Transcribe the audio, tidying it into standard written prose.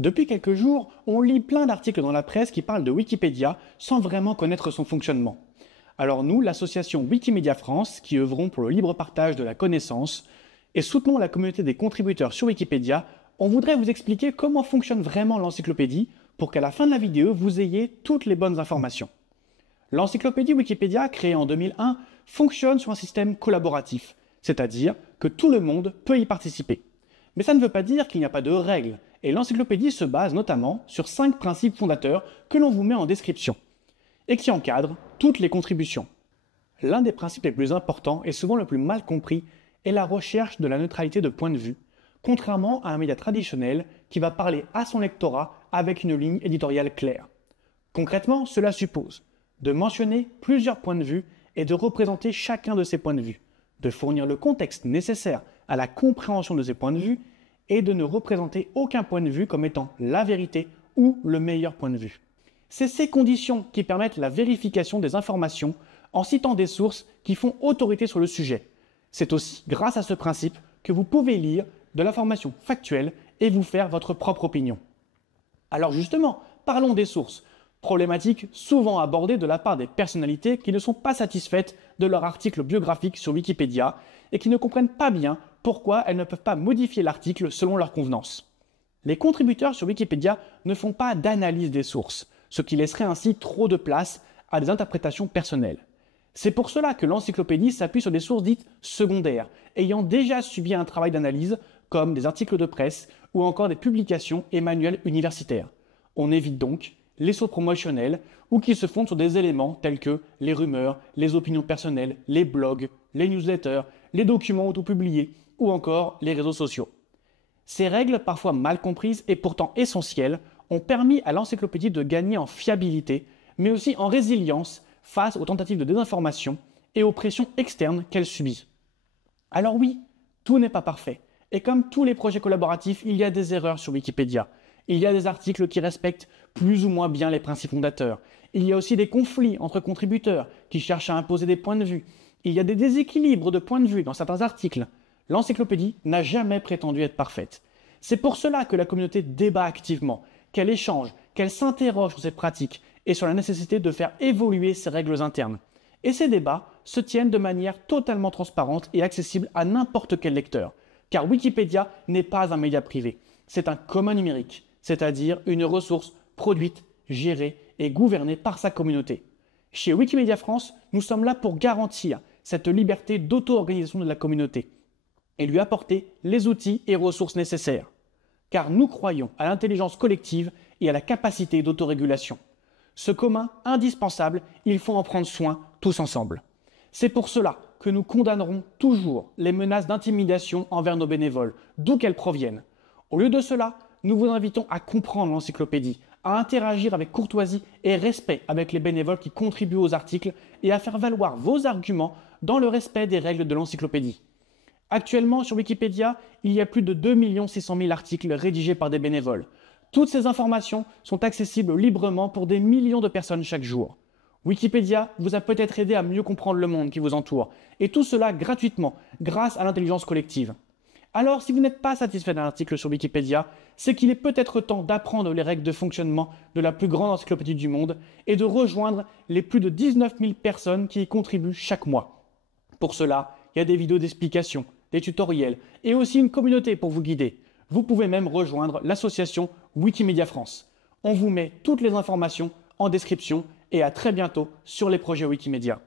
Depuis quelques jours, on lit plein d'articles dans la presse qui parlent de Wikipédia sans vraiment connaître son fonctionnement. Alors nous, l'association Wikimedia France, qui œuvrons pour le libre partage de la connaissance et soutenons la communauté des contributeurs sur Wikipédia, on voudrait vous expliquer comment fonctionne vraiment l'encyclopédie pour qu'à la fin de la vidéo, vous ayez toutes les bonnes informations. L'encyclopédie Wikipédia, créée en 2001, fonctionne sur un système collaboratif, c'est-à-dire que tout le monde peut y participer. Mais ça ne veut pas dire qu'il n'y a pas de règles, et l'encyclopédie se base notamment sur 5 principes fondateurs que l'on vous met en description, et qui encadrent toutes les contributions. L'un des principes les plus importants et souvent le plus mal compris est la recherche de la neutralité de point de vue, contrairement à un média traditionnel qui va parler à son lectorat avec une ligne éditoriale claire. Concrètement, cela suppose de mentionner plusieurs points de vue et de représenter chacun de ces points de vue, de fournir le contexte nécessaire à la compréhension de ces points de vue et de ne représenter aucun point de vue comme étant la vérité ou le meilleur point de vue. C'est ces conditions qui permettent la vérification des informations en citant des sources qui font autorité sur le sujet. C'est aussi grâce à ce principe que vous pouvez lire de l'information factuelle et vous faire votre propre opinion. Alors justement, parlons des sources, problématique souvent abordée de la part des personnalités qui ne sont pas satisfaites de leur article biographique sur Wikipédia et qui ne comprennent pas bien pourquoi elles ne peuvent pas modifier l'article selon leur convenance. Les contributeurs sur Wikipédia ne font pas d'analyse des sources, ce qui laisserait ainsi trop de place à des interprétations personnelles. C'est pour cela que l'encyclopédie s'appuie sur des sources dites secondaires, ayant déjà subi un travail d'analyse comme des articles de presse ou encore des publications et manuels universitaires. On évite donc les sources promotionnelles ou qui se fondent sur des éléments tels que les rumeurs, les opinions personnelles, les blogs, les newsletters, les documents autopubliés ou encore les réseaux sociaux. Ces règles, parfois mal comprises et pourtant essentielles, ont permis à l'encyclopédie de gagner en fiabilité, mais aussi en résilience face aux tentatives de désinformation et aux pressions externes qu'elle subit. Alors oui, tout n'est pas parfait. Et comme tous les projets collaboratifs, il y a des erreurs sur Wikipédia. Il y a des articles qui respectent plus ou moins bien les principes fondateurs. Il y a aussi des conflits entre contributeurs qui cherchent à imposer des points de vue. Il y a des déséquilibres de points de vue dans certains articles. L'encyclopédie n'a jamais prétendu être parfaite. C'est pour cela que la communauté débat activement, qu'elle échange, qu'elle s'interroge sur ces pratiques et sur la nécessité de faire évoluer ces règles internes. Et ces débats se tiennent de manière totalement transparente et accessible à n'importe quel lecteur. Car Wikipédia n'est pas un média privé, c'est un commun numérique, c'est-à-dire une ressource produite, gérée et gouvernée par sa communauté. Chez Wikimedia France, nous sommes là pour garantir cette liberté d'auto-organisation de la communauté et lui apporter les outils et ressources nécessaires. Car nous croyons à l'intelligence collective et à la capacité d'autorégulation. Ce commun indispensable, il faut en prendre soin tous ensemble. C'est pour cela que nous condamnerons toujours les menaces d'intimidation envers nos bénévoles, d'où qu'elles proviennent. Au lieu de cela, nous vous invitons à comprendre l'encyclopédie, à interagir avec courtoisie et respect avec les bénévoles qui contribuent aux articles et à faire valoir vos arguments dans le respect des règles de l'encyclopédie. Actuellement, sur Wikipédia, il y a plus de 2 600 000 articles rédigés par des bénévoles. Toutes ces informations sont accessibles librement pour des millions de personnes chaque jour. Wikipédia vous a peut-être aidé à mieux comprendre le monde qui vous entoure, et tout cela gratuitement, grâce à l'intelligence collective. Alors, si vous n'êtes pas satisfait d'un article sur Wikipédia, c'est qu'il est peut-être temps d'apprendre les règles de fonctionnement de la plus grande encyclopédie du monde et de rejoindre les plus de 19 000 personnes qui y contribuent chaque mois. Pour cela, il y a des vidéos d'explication, des tutoriels et aussi une communauté pour vous guider. Vous pouvez même rejoindre l'association Wikimedia France. On vous met toutes les informations en description et à très bientôt sur les projets Wikimedia.